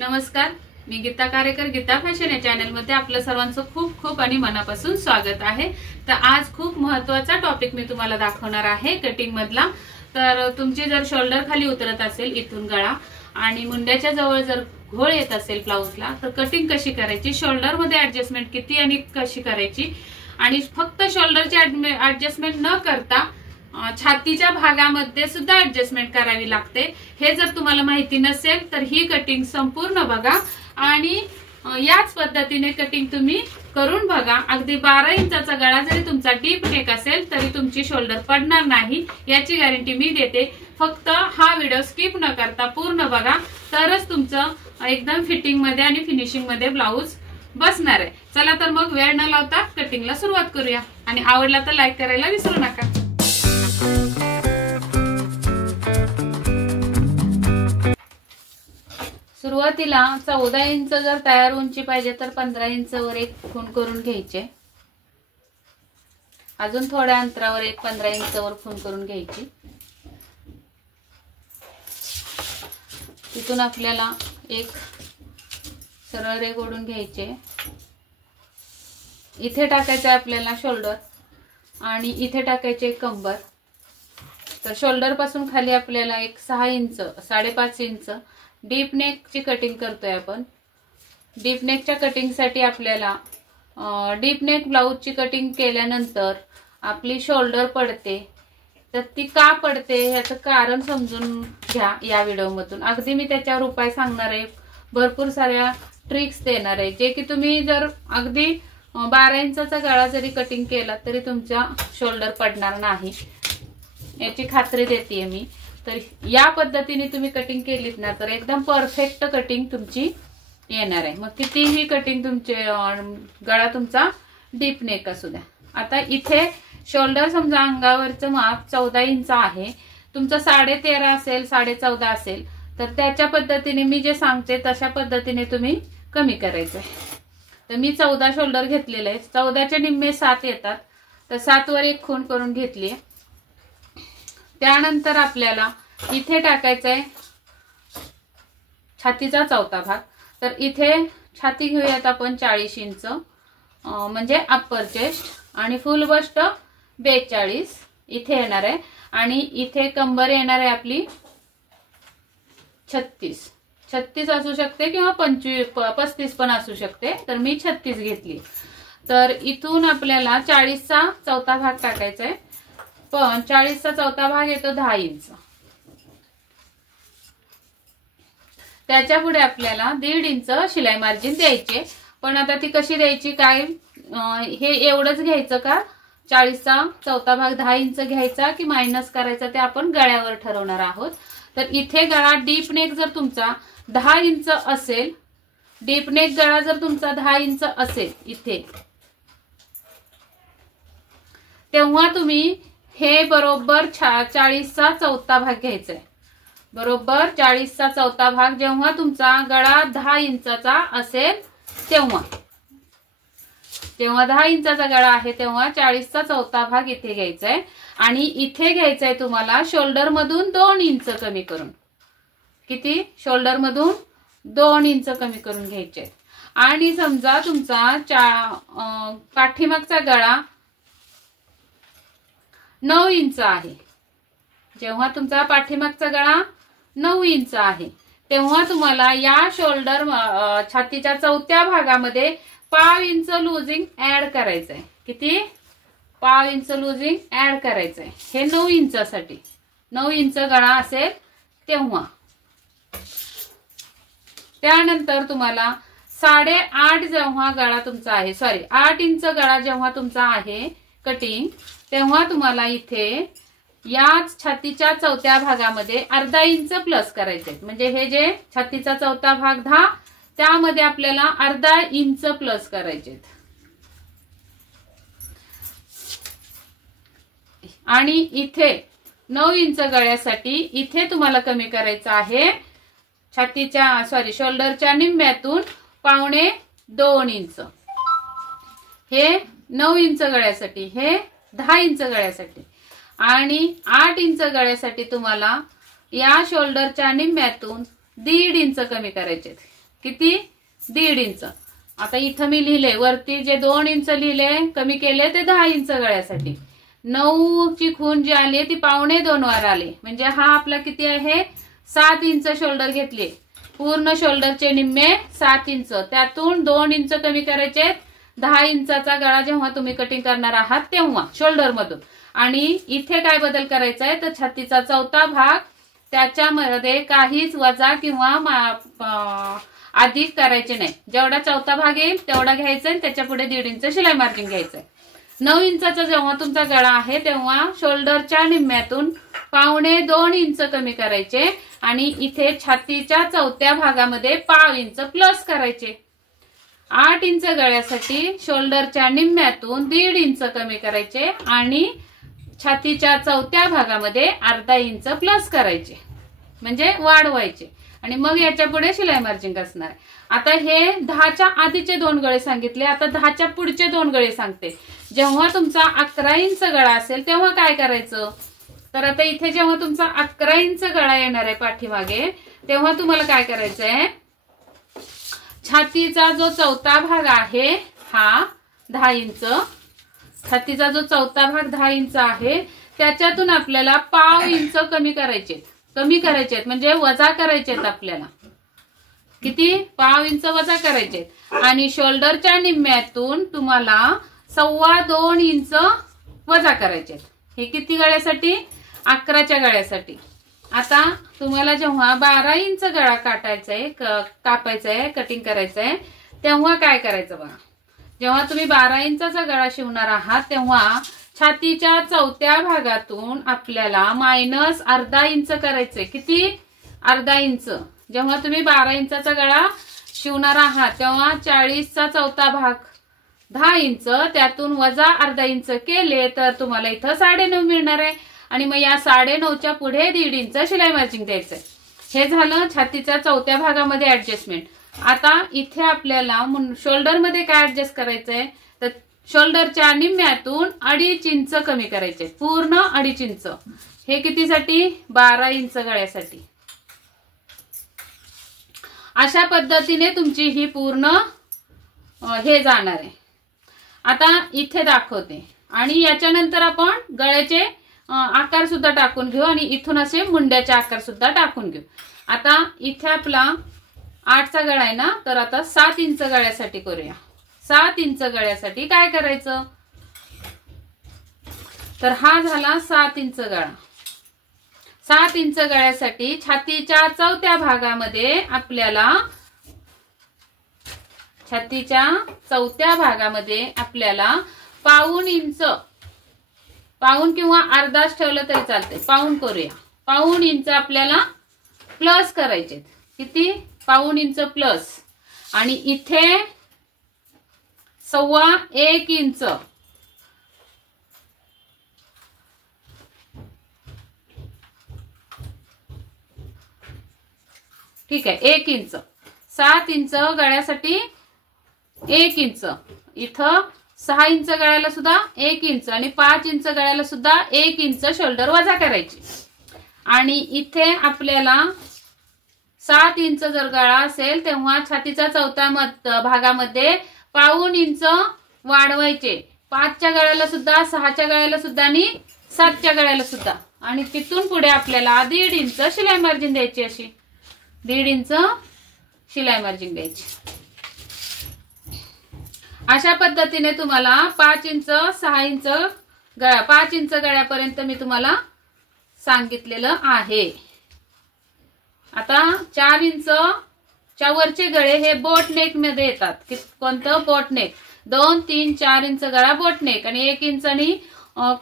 नमस्कार, मी गीता कारेकर, गीता फॅशन या चॅनल मध्ये आपलं सर्वांचं खूप खूप आणि मनापासून स्वागत आहे। तर आज खूप महत्त्वाचा टॉपिक मी तुम्हाला दाखवणार आहे कटिंग मधला। तर तुमची जर शोल्डर खाली उतरत असेल, इथून गळा आणि मुंड्याच्या जवळ जर घोळ येत असेल ब्लाउजला, तर कटिंग कशी करायची, शोल्डर मध्ये ऍडजस्टमेंट किती आणि कशी करायची, आणि फक्त शोल्डरची ऍडजस्टमेंट न करता छातीच्या भागामध्ये सुद्धा ऍडजस्टमेंट करावी लागते। हे जर तुम्हाला माहिती नसेल तर ही कटिंग संपूर्ण बघा आणि याच पद्धतीने कटिंग तुम्ही करून बघा। अगदी 12 इंचाचा गळा जरी तुमचा डीप नेक असेल तरी तुमची शोल्डर पडणार नाही, याची गॅरंटी मी देते। फक्त हा व्हिडिओ स्किप न करता पूर्ण बघा, तरच तुमचं एकदम फिटिंग मध्ये आणि फिनिशिंग मध्ये ब्लाउज बसणार आहे। चला तर मग वेळ न लावता कटिंगला सुरुवात करूया, आणि आवडला तर लाईक करायला विसरू नका। सुरुवातीला 14 इंच जर तयार उंची पाहिजे तर 15 इंच वर एक खूण करून घ्यायचे। अजून थोड्या अंतरावर एक 15 इंच वर खूण करून घ्यायची। तिथून आपल्याला एक सरळ रेघ ओढून घ्यायचे। इथे टाकायचं आपल्याला शोल्डर आणि इथे टाकायचे कंबर। तर शोल्डर पासून खाली आपल्याला एक 6 इंच 5.5 इंच डीप नेक ची कटिंग करतोय आपण। डीप नेकच्या कटिंग साठी आपल्याला डीप नेक ब्लाउज ची कटिंग केल्यानंतर आपली शोल्डर पडते, तर ती का पडते याचं कारण समजून घ्या या व्हिडिओ मधून। अगदी मी त्याच्यावर उपाय सांगणार आहे, भरपूर साऱ्या ट्रिक्स देणार आहे, जे की तुम्ही जर अगदी 12 इंचाचा गळा जरी कटिंग केला तरी तुमचा शोल्डर पडणार नाही, याची खात्री देते मी। तर या पद्धतीने तुम्ही कटिंग केलीत ना तर एकदम परफेक्ट कटिंग तुमची येणार आहे। मग कितीही कटिंग तुमचे गळा तुमचा डीप नेक असू द्या। आता इथे शोल्डर समजा अंगावरचं माप 14 इंच आहे, तुमचं 13.5 असेल 14.5 असेल तर त्याच्या पद्धतीने मी जे सांगते तशा पद्धतीने तुम्ही कमी करायचंय। तर मी 14 शोल्डर घेतलेले आहे, 14चे निम्मे 7 येतात, तर 7 वर एक खूण करून घेतली। त्यानंतर आपल्याला इथे टाकायचंय छातीचा चौथा भाग। तर इथे छाती घेऊयात आपण 40 इंच, म्हणजे अप्पर चेस्ट, आणि फुल बस्ट 42 इथे येणार आहे, आणि इथे कंबर येणार आहे आपली 36 असू शकते किंवा 35 पण असू शकते, तर मी 36 घेतली। तर इथून आपल्याला 40चा चौथा भाग टाकायचा आहे, पण 40चा चौथा भाग येतो 10 इंच। त्याच्या पुढे आपल्याला 1.5 इंच शिलाई मार्जिन द्यायचे, पण आता ती कशी द्यायची काय, हे एवढंच घ्यायचं का 40चा चौथा भाग 10 इंच घ्यायचा की मायनस करायचा ते आपण गळ्यावर ठरवणार आहोत। तर इथे गळा डीप नेक जर तुमचा 10 इंच असेल, डीप नेक गळा जर तुमचा 10 इंच असेल इथे, तेव्हा तुम्ही हे बरोबर 40चा चौथा भाग घ्यायचा आहे। बरोबर 40चा चौथा भाग जेव्हा तुमचा गळा 10 इंचाचा असेल तेव्हा 10 इंचाचा गळा आहे तेव्हा 40चा चौथा भाग इथे घ्यायचा आहे, आणि इथे घ्यायचा आहे तुम्हाला शोल्डर मधून 2 इंच कमी करून। किती? शोल्डर मधून 2 इंच कमी करून घ्यायचे। आणि समजा तुमचा पाठीमागचा गळा 9 इंच आहे, जेव्हा तुमचा पाठीमागचा गळा 9 इंच आहे तेव्हा तुम्हाला या शोल्डर छातीच्या चौथ्या भागामध्ये 0.5 इंच लूजिंग ऍड करायचंय। किती? 0.5 इंच लूजिंग ऍड करायचंय, हे 9 इंचासाठी। 9 इंच गळा असेल तेव्हा। त्यानंतर तुम्हाला 8.5 जेव्हा गळा तुमचा आहे, 8 इंच गळा जेव्हा तुमचा आहे कटिंग, तेव्हा तुम्हाला इथे याच छातीच्या चौथ्या भागामध्ये 0.5 इंच प्लस करायचे। म्हणजे हे जे छातीचा चौथा भाग 10, त्यामध्ये आपल्याला 0.5 इंच प्लस करायचे। आणि इथे 9 इंच गळ्यासाठी इथे तुम्हाला कमी करायचं आहे शोल्डरच्या निम्म्यातून 1.25 इंच। हे 9 इंच गळ्यासाठी, हे 10 इंच गळ्यासाठी, आणि 8 इंच गळ्यासाठी तुम्हाला या शोल्डरच्या निम्म्यातून 1.5 इंच कमी करायचे। किती 1.5 इंच. आता इथं मी लिहिले वरती जे 2 इंच लिहिले कमी केले ते 10 इंच गळ्यासाठी. 9 ची खून जी आली ती 1.25 वर आली, म्हणजे हा आपला किती आहे 7 इंच शोल्डर घेतले. पूर्ण शोल्डरचे निम्मे 7 इंच, त्यातून 2 इंच कमी करायचे. 10 इंचाचा गळा जेव्हा तुम्ही कटिंग करणार आहात तेव्हा शोल्डर मधून. आणि इथे काय बदल करायचा आहे तर छातीचा चौथा भाग त्याच्यामध्ये काहीच वजा किंवा अधिक करायचे नाही. जेवढा चौथा भाग येईल तेवढा घ्यायचा आणि त्याच्या पुढे 1.5 इंच शिलाई मार्जिन घ्यायचंय. 9 इंचाचा जेव्हा तुमचा गळा आहे तेव्हा शोल्डरच्या निम्म्यातून 1.25 इंच कमी करायचे आणि इथे छातीच्या चौथ्या भागामध्ये 0.5 इंच प्लस करायचे. 8 इंच गळ्यासाठी शोल्डरच्या निम्म्यातून 1.5 इंच कमी करायचे आणि छातीच्या चौथ्या भागामध्ये 0.5 इंच प्लस करायचे, म्हणजे वाढवायचे. आणि मग याच्या पुढे शिलाई मार्जिन असणार. आता हे 10च्या आधीचे 2 गळे सांगितले, आता 10च्या पुढचे 2 गळे सांगते. जेव्हा तुमचा 11 इंच गळा असेल तेव्हा काय करायचं तर आता इथे जेव्हा तुमचा 11 इंच गळा येणार आहे पाठीमागे तेव्हा तुम्हाला काय करायचंय, छातीचा जो चौथा भाग आहे हा 10 इंच, छातीचा जो चौथा भाग 10 इंच आहे त्याच्यातून आपल्याला 0.5 इंच कमी करायचे म्हणजे वजा करायचे आपल्याला. किती 0.5 इंच वजा करायचे आणि शोल्डरच्या निम्म्यातून तुम्हाला 2.25 इंच वजा करायचे. हे किती गळ्यासाठी 11च्या गळ्यासाठी. आता तुम्हाला जेव्हा 12 इंच गळा कापायचाय कटिंग करायचंय तेव्हा काय करायचं बघा. जेव्हा तुम्ही 12 इंचाचा गळा शिवणार आहात तेव्हा छातीच्या चौथ्या भागातून आपल्याला -0.5 इंच करायचंय. किती 0.5 इंच. जेव्हा तुम्ही 12 इंचाचा गळा शिवणार आहात तेव्हा 40चा चौथा भाग 10 इंच, त्यातून वजा 0.5 इंच केले तर तुम्हाला इथं 9.5 मिळणार आहे. आणि मग या 9.5च्या पुढे 1.5 इंच शिलाई मार्जिन द्यायचंय. हे झालं छातीच्या चौथ्या भागामध्ये ऍडजस्टमेंट. आता इथे आपल्याला शोल्डर मध्ये काय ऍडजस्ट करायचंय तर शोल्डरच्या निम्म्यातून 2.5 इंच कमी करायचे, पूर्ण 2.5 इंच. हे कितीसाठी 12 इंच गळ्यासाठी. अशा पद्धतीने तुमची ही पूर्ण हे जाणार आहे. आता इथे दाखवते आणि याच्यानंतर आपण गळ्याचे आकार सुद्धा टाकून घेऊ आणि इथून असे मुंड्याचे आकार सुद्धा टाकून घेऊ. आता इथे आपला 8चा गळा आहे ना, तर आता 7 इंच गळ्यासाठी करूया. 7 इंच गळ्यासाठी काय करायचं तर हा झाला 7 इंच गळा. 7 इंच गळ्यासाठी छातीच्या चौथ्या भागामध्ये आपल्याला 0.5 इंच, पाऊण किंवा अर्धाच ठेवलं तरी चालते, पाऊण करूया. 0.5 इंच आपल्याला प्लस करायचे. किती 0.5 इंच प्लस आणि इथे 1.25 इंच. ठीक आहे 1 इंच. 7 इंच गळ्यासाठी 1 इंच, इथं 6 इंच गळ्याला सुद्धा 1 इंच आणि 5 इंच गळ्याला सुद्धा 1 इंच शोल्डर वजा करायची. आणि इथे आपल्याला 7 इंच जर गळा असेल तेव्हा छातीच्या चौथ्या भागामध्ये 0.5 इंच वाढवायचे. 5च्या गळ्याला सुद्धा, 6च्या गळ्याला सुद्धा आणि 7च्या गळ्याला सुद्धा. आणि तिथून पुढे आपल्याला 1.5 इंच शिलाई मार्जिन द्यायची. अशी 1.5 इंच शिलाई मार्जिन द्यायची. अशा पद्धतीने तुम्हाला 5 इंच 6 इंच गळा 5 इंच गळ्यापर्यंत मी तुम्हाला सांगितलेलं आहे. आता 4 इंचच्या वरचे गळे हे बोट नेक मध्ये येतात. कोणतं बोट नेक. 2, 3, 4 इंच गळा बोट नेक आणि 1 इंच आणि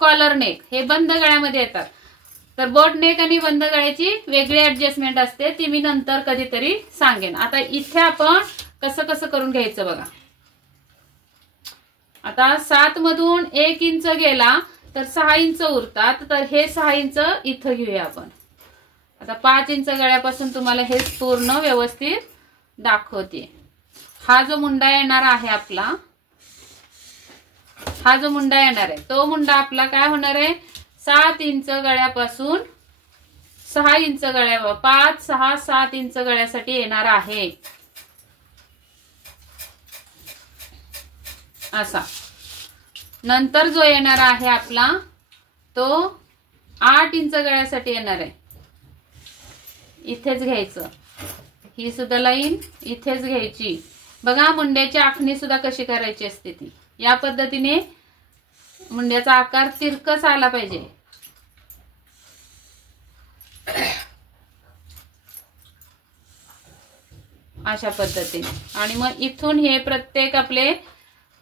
कॉलर नेक हे बंद गळ्यामध्ये येतात. तर बोट नेक आणि बंद गळ्याची वेगळी ऍडजस्टमेंट असते, ती मी नंतर कधीतरी सांगेन. आता इथे आपण कसं कसं करून घ्यायचं बघा. आता 7 मधून 1 इंच गेला तर 6 इंच उरतात, तर हे 6 इंच इथं घेऊया आपण. आता 5 इंच गळ्यापासून तुम्हाला हे पूर्ण व्यवस्थित दाखवते. हा जो मुंडा येणार आहे आपला, हा जो मुंडा येणार आहे तो मुंडा आपला काय होणार आहे 7 इंच गळ्यापासून 6 इंच गळ्या 5, 6, 7 इंच गळ्यासाठी येणार आहे. असा. नंतर जो येणार आहे आपला तो 8 इंच गळ्यासाठी येणार आहे. इथेच घ्यायचं, ही सुद्धा लाईन इथेच घ्यायची. बघा मुंड्याची आखणी सुद्धा कशी करायची असते ती. या पद्धतीने मुंड्याचा आकार तिरकस आला पाहिजे. अशा पद्धतीने. आणि मग इथून हे प्रत्येक आपले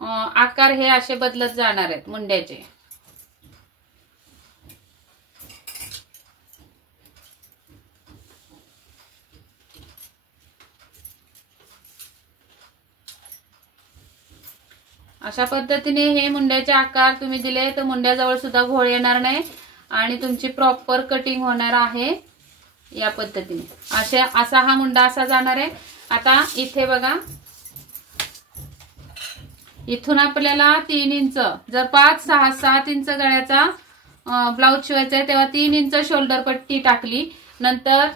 आकार हे असे बदलत जाणार आहेत मुंड्याचे. अशा पद्धतीने हे मुंड्याचे आकार तुम्ही दिले तर मुंड्याजवळ सुद्धा घोळ येणार नाही आणि तुमची प्रॉपर कटिंग होणार आहे. या पद्धतीने असा हा मुंडा असा जाणार आहे. आता इथे बघा, इथून आपल्याला 3 इंच, जर 5, 6, 7 इंच गळ्याचा ब्लाउज शिवायचा आहे तेव्हा 3 इंच शोल्डर पट्टी टाकली. नंतर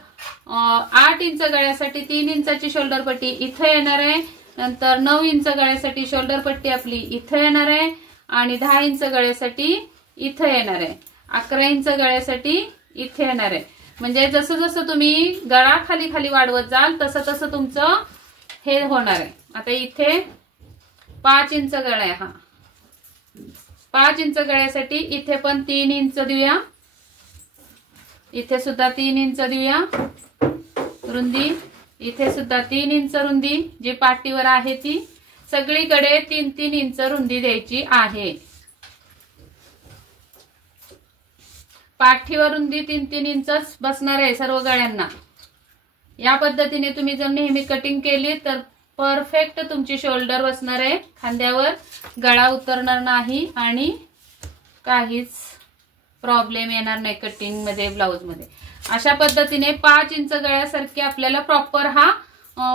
8 इंच गळ्यासाठी 3 इंचाची शोल्डर पट्टी इथे येणार आहे. नंतर 9 इंच गळ्यासाठी शोल्डर पट्टी आपली इथे येणार आहे आणि 10 इंच गळ्यासाठी इथे येणार आहे. 11 इंच गळ्यासाठी इथे येणार आहे. म्हणजे जसं जसं तुम्ही गळा खाली खाली वाढवत जाल तसं तसं तुमचं हे होणार आहे. आता इथे 5 इंच गळा आहे. हा 5 इंच गळ्यासाठी इथे पण 3 इंच देऊया. इथे सुद्धा 3 इंच देऊया रुंदी. इथे सुद्धा 3 इंच रुंदी जी पाठीवर आहे ती. सगळीकडे 3-3 इंच रुंदी द्यायची आहे. पाठीवर रुंदी 3-3 इंचच बसणार आहे सर्व गळ्यांना. या पद्धतीने तुम्ही जर नेहमी कटिंग केली तर परफेक्ट तुमची शोल्डर बसणार आहे. खांद्यावर गळा उतरणार नाही आणि काहीच प्रॉब्लेम येणार नाही कटिंग मध्ये, ब्लाउज मध्ये. अशा पद्धतीने 5 इंच गळ्यासारखी आपल्याला प्रॉपर हा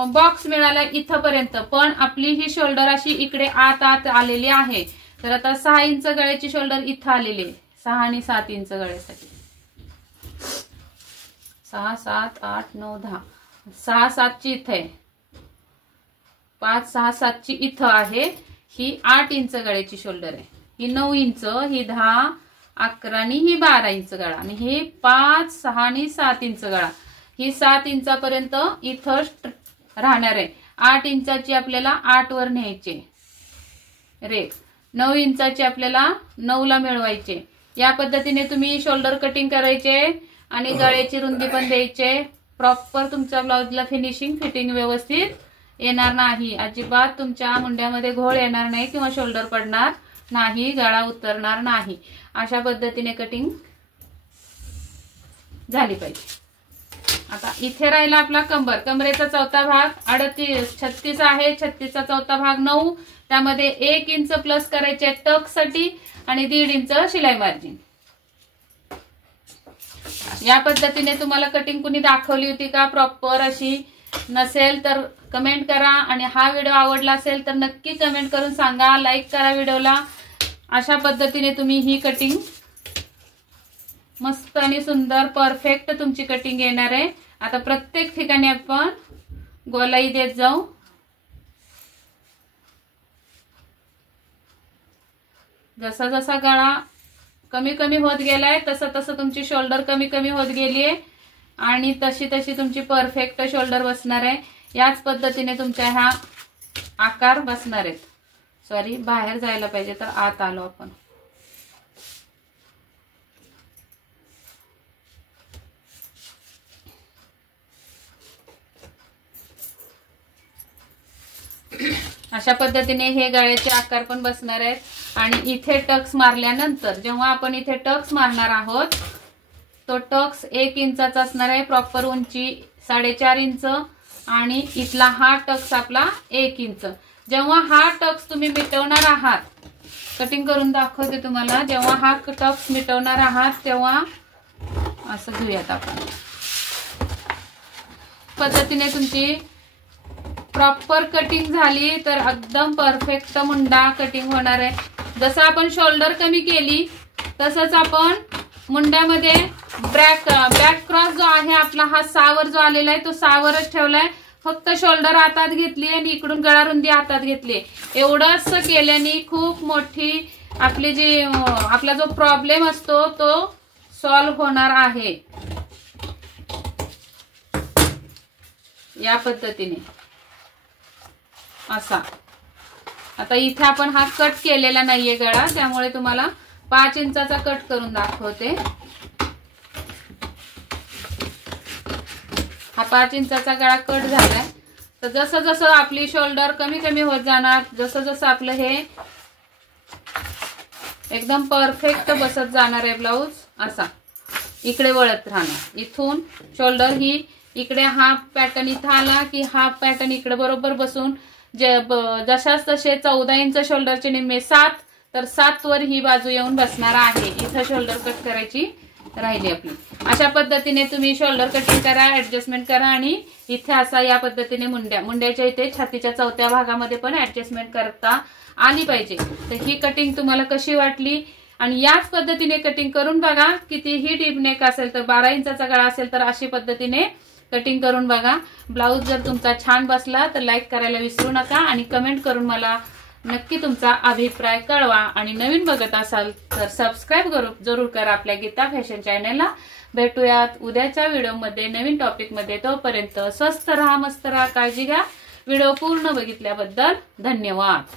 बॉक्स मिळाला इथपर्यंत. पण आपली ही शोल्डर अशी इकडे आत आत आलेली आहे. तर आता 6 इंच गळ्याची शोल्डर इथं आलेली आहे. 6 आणि 7 इंच गळ्यासाठी 6, 7, 8, 9, 10. 6, 7 ची इथे आहे. 5, 6, 7 ची इथं आहे. ही 8 इंच गळ्याची शोल्डर आहे. ही 9 इंच, ही 10, 11 आणि ही 12 इंच गळा आणि ही 5, 6 आणि 7 इंच गळा. ही 7 इंचापर्यंत इथं राहणार आहे. 8 इंचाची आपल्याला 8 वर न्यायचे रेख. 9 इंचाची आपल्याला 9 ला मिळवायचे. या पद्धतीने तुम्ही शोल्डर कटिंग करायचे आणि गळ्याची रुंदी पण द्यायचे. प्रॉपर तुमच्या ब्लाउजला फिनिशिंग फिटिंग व्यवस्थित येणार नाही. अजिबात तुमच्या मुंड्यामध्ये घोळ येणार नाही किंवा शोल्डर पडणार नाही, गळा उतरणार नाही. अशा पद्धतीने कटिंग झाली पाहिजे. आता इथे राहिला आपला कंबर. कमरेचा चौथा भाग 36 आहे. 36 चा चौथा भाग 9. त्यामध्ये 1 इंच प्लस करायचे टक साठी आणि 1.5 इंच शिलाई मार्जिन. या पद्धतीने तुम्हाला कटिंग कुणी दाखवली होती का प्रॉपर अशी? नसेल तर कमेंट करा आणि हा व्हिडिओ आवडला असेल तर नक्की कमेंट करून सांगा. लाईक करा व्हिडिओला. अशा पद्धतीने तुम्ही ही कटिंग मस्त आणि सुंदर परफेक्ट तुमची कटिंग येणार आहे. आता प्रत्येक ठिकाणी आपण गोलाई देत जाऊ. जसा जसा गळा कमी कमी होत गेलाय तसं तसं तुमची शोल्डर कमी कमी होत गेलीये आणि तशी तशी तुमची परफेक्ट शोल्डर बसणार आहे. याच पद्धतीने तुमच्या ह्या आकार बसणार आहेत. सॉरी, बाहेर जायला पाहिजे तर आत आलो आपण. अशा पद्धतीने हे गळ्याचे आकार पण बसणार आहेत. आणि इथे टक्स मारल्यानंतर जेव्हा आपण इथे टक्स मारणार आहोत तो टक्स 1 इंचाचा असणार आहे. प्रॉपर उंची 4.5 इंच आणि इथला हा टक्स आपला 1 इंच. जेव्हा हा टक्स तुम्ही मिटवणार आहात, कटिंग करून दाखवते तुम्हाला. जेव्हा हा टक्स मिटवणार आहात तेव्हा असं घेऊयात आपण. पद्धतीने तुमची प्रॉपर कटिंग झाली तर एकदम परफेक्ट मुंडा कटिंग होणार आहे. जसं आपण शोल्डर कमी केली तसंच आपण मुंड्यामध्ये बॅक क्रॉस जो आहे आपला हा 6 वर जो आलेला आहे तो 6 वरच ठेवलाय. फक्त शोल्डर हातात घेतली आणि इकडून गळा रुंदी हातात घेतली. एवढंच केल्याने खूप मोठी आपली जी आपला जो प्रॉब्लेम असतो तो सॉल्व्ह होणार आहे. या पद्धतीने असा. आता इथे आपण हा कट केलेला नाहीये गळा, त्यामुळे तुम्हाला 5 इंचाचा कट करून दाखवते. हा 5 इंचाचा गळा कट झालाय. तर जसं जसं आपली शोल्डर कमी कमी होत जाणार, जसं जसं आपलं हे एकदम परफेक्ट बसत जाणार आहे ब्लाऊज. असा इकडे वळत राहणार. इथून शोल्डर ही इकडे हाफ पॅटर्न इथं आला की हाफ पॅटर्न इकडे बरोबर बसून जशाच तसे 14 इंच शोल्डरचे निम्मे 7, तर 7 वर ही बाजू येऊन बसणार आहे. इथं शोल्डर कट करायची राहिली आपली. अशा पद्धतीने तुम्ही शोल्डर कटिंग करा, ऍडजस्टमेंट करा आणि इथे असा या पद्धतीने मुंड्याच्या इथे छातीच्या 4थ्या भागामध्ये पण ऍडजस्टमेंट करता आली पाहिजे. तर ही कटिंग तुम्हाला कशी वाटली आणि याच पद्धतीने कटिंग करून बघा. कितीही डीप नेक असेल तर 12 इंचाचा गळा असेल तर अशी पद्धतीने कटिंग करून बघा. ब्लाऊज जर तुमचा छान बसला तर लाईक करायला विसरू नका आणि कमेंट करून मला नक्की तुमचा अभिप्राय कळवा. आणि नवीन बघत असाल तर सबस्क्राईब जरूर करा आपल्या गीता फॅशन चॅनलला. भेटूयात उद्याच्या व्हिडिओमध्ये नवीन टॉपिकमध्ये. तोपर्यंत स्वस्त राहा, मस्त राहा, काळजी घ्या. व्हिडिओ पूर्ण बघितल्याबद्दल धन्यवाद.